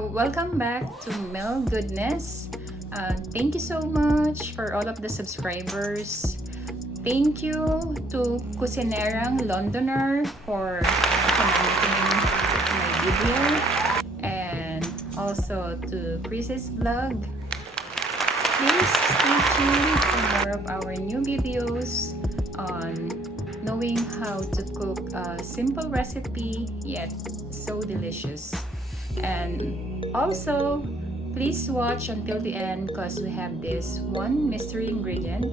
welcome back to Mel Goodness. Thank you so much for all of the subscribers. Thank you to Kusinerang Londoner for commenting my video, and also to Chris's vlog. Please stay tuned for more of our new videos on knowing how to cook a simple recipe yet so delicious. And also, please watch until the end because we have this one mystery ingredient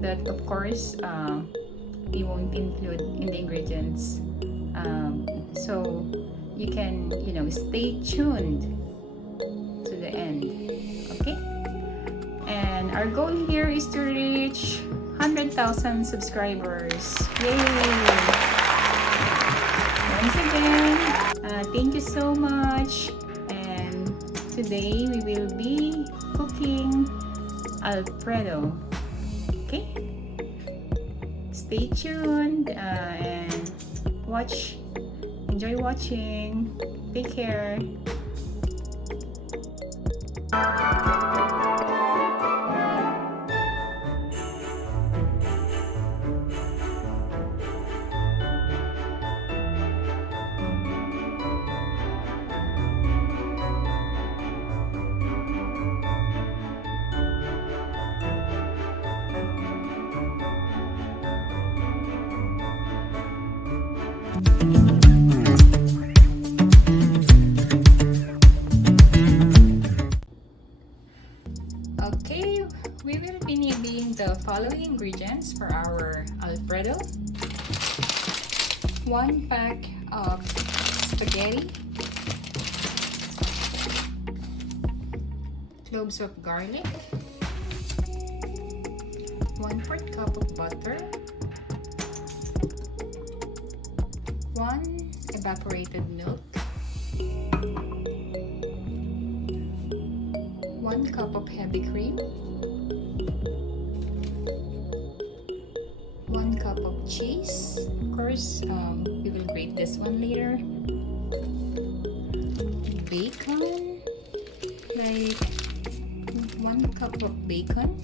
that of course we won't include in the ingredients, so you can stay tuned to the end. Okay, and our goal here is to reach 100,000 subscribers. Yay! Once again, thank you so much, and today we will be cooking Alfredo. Okay, stay tuned and enjoy watching. Take care. Okay, we will be needing the following ingredients for our Alfredo: 1 pack of spaghetti, cloves of garlic, 1/4 cup of butter, 1 evaporated milk, 1 cup of heavy cream, 1 cup of cheese. Of course, we will grate this one later. Bacon, like 1 cup of bacon.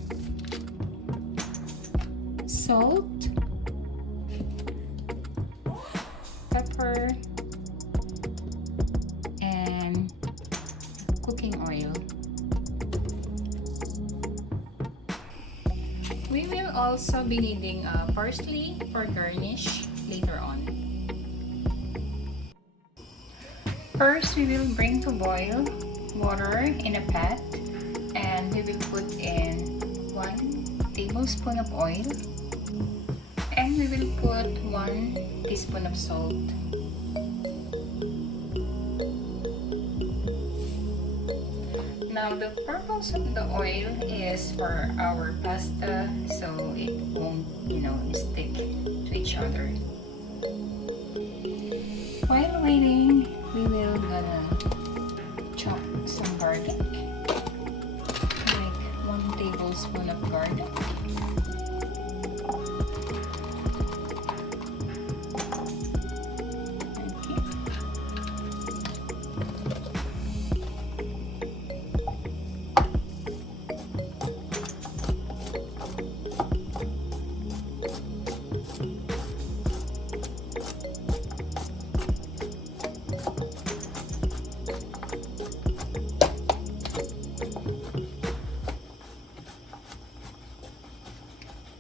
Salt, pepper, and cooking oil. We will also be needing parsley for garnish later on. First, we will bring to boil water in a pot, and we will put in 1 tablespoon of oil, and we will put 1 teaspoon of salt. Now, the purpose of the oil is for our pasta so it won't, stick to each other. While waiting, we will gonna chop some garlic, like 1 tablespoon of garlic.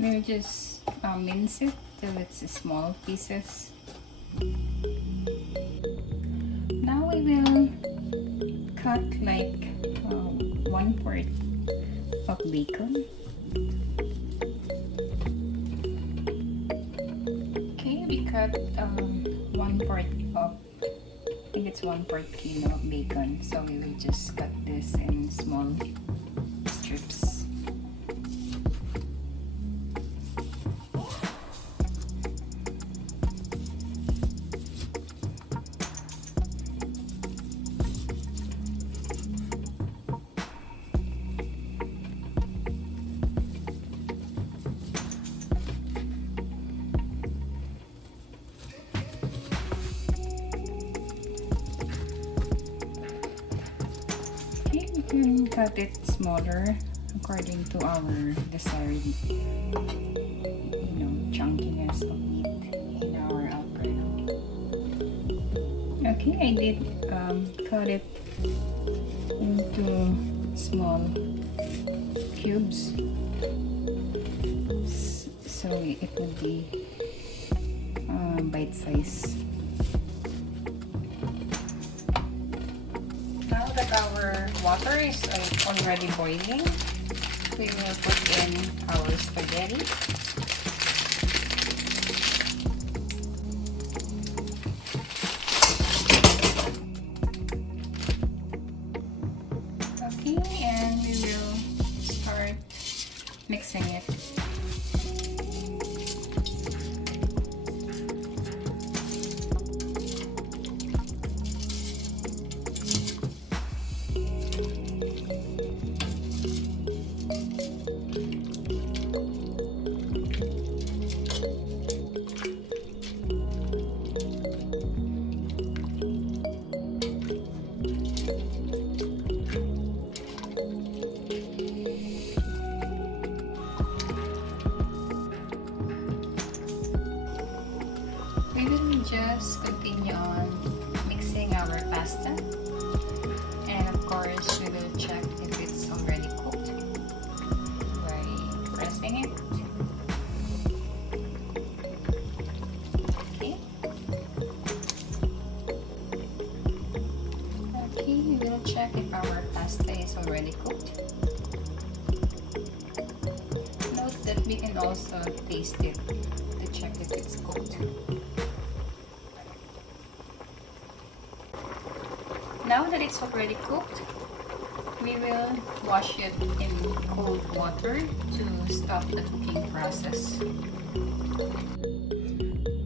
We'll just mince it till it's small pieces. Now we will cut like 1/4 of bacon. Okay, we cut 1/4 of, I think it's 1/4 kilo of bacon. So we will just cut this in small strips. cut it smaller according to our desired, chunkiness of meat in our Alfredo. Okay, I did cut it into small cubes, so it would be bite size. Now that our water is already boiling, we will put in our spaghetti. Okay, and we will start mixing it. We will just continue on mixing our pasta, and of course we will check if it's already cooked by pressing it. Okay. Okay, we will check if our pasta is already cooked. Note that we can also taste it to check if it's cooked. Now that it's already cooked, we will wash it in cold water to stop the cooking process.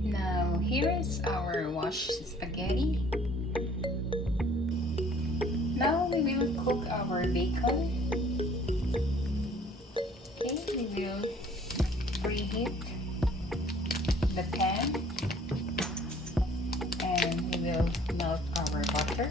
Now here is our washed spaghetti. Now we will cook our bacon. Okay, we will preheat the pan and we will melt our butter.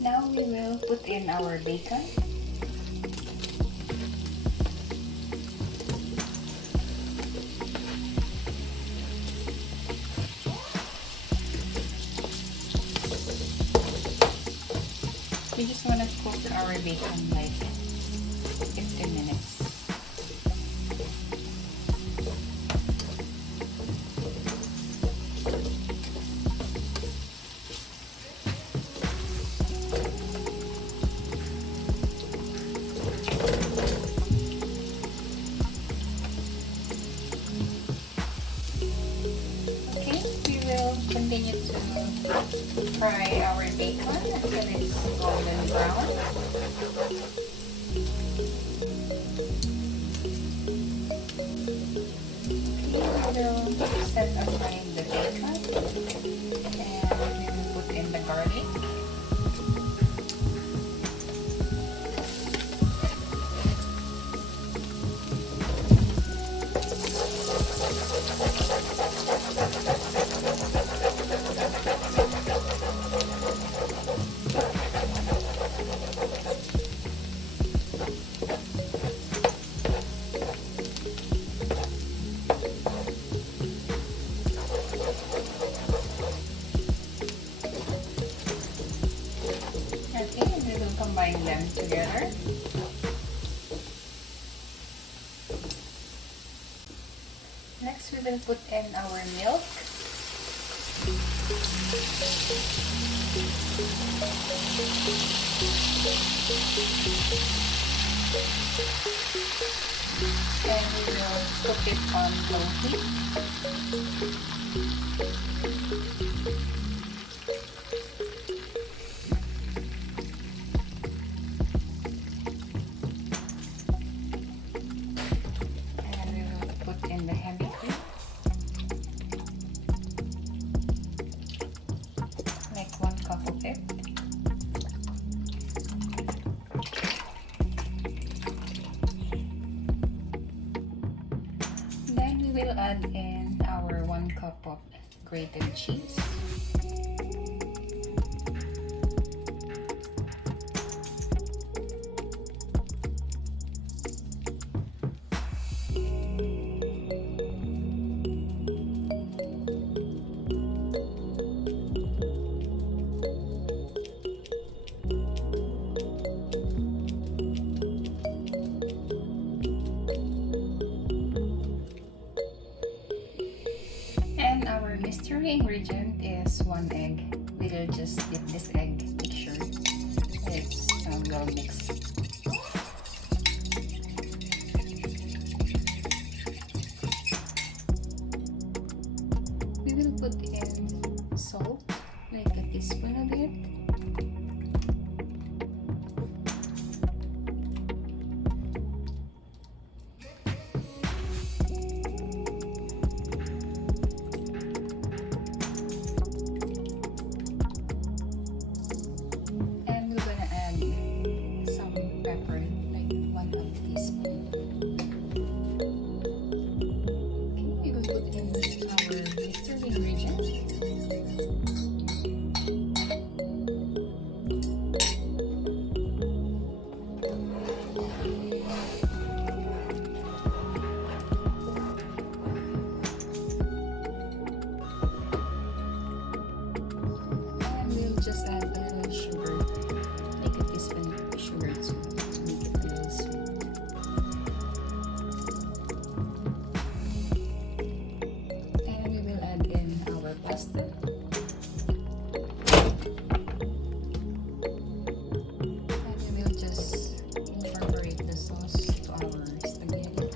Now we will put in our bacon. We just want to cook our bacon like 15 minutes. Okay, we will continue to fry our bacon until it's golden brown. Okay, we will set aside the bacon and we will put in the garlic. Okay, we will combine them together. Next, we will put in our milk. And we will cook it on low heat. And we will put in the heavy cream. Like 1 cup of it. Then we will add in our 1 cup of grated cheese. And our mystery ingredient is 1 egg. We will just dip this egg, make sure it's well mixed. We will put in salt, like a teaspoon of it. Pepper, like 1 teaspoon. Okay, we will put in our mystery ingredient. And we'll just add a little sugar, like a teaspoon of sugar too. Pasta. And we will just incorporate the sauce to our spaghetti.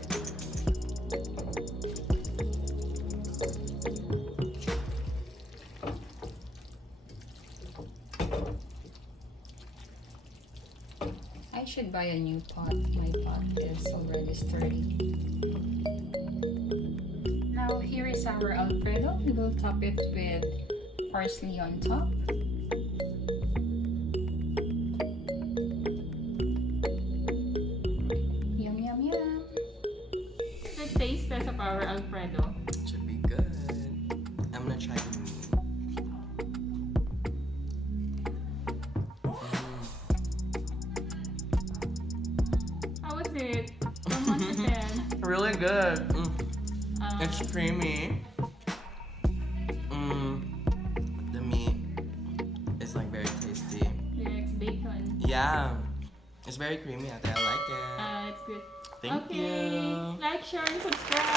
I should buy a new pot. My pot is already sturdy. Now here is our Alfredo. We will top it with parsley on top. Yum, yum, yum. The taste test of our Alfredo. Should be good. I'm gonna try the meat. How was it? From 1 to 10? Really good. It's creamy. The meat is like very tasty. Yeah, it's bacon. Yeah, it's very creamy. I think I like it. It's good. Thank Okay. you. Like, share, and subscribe.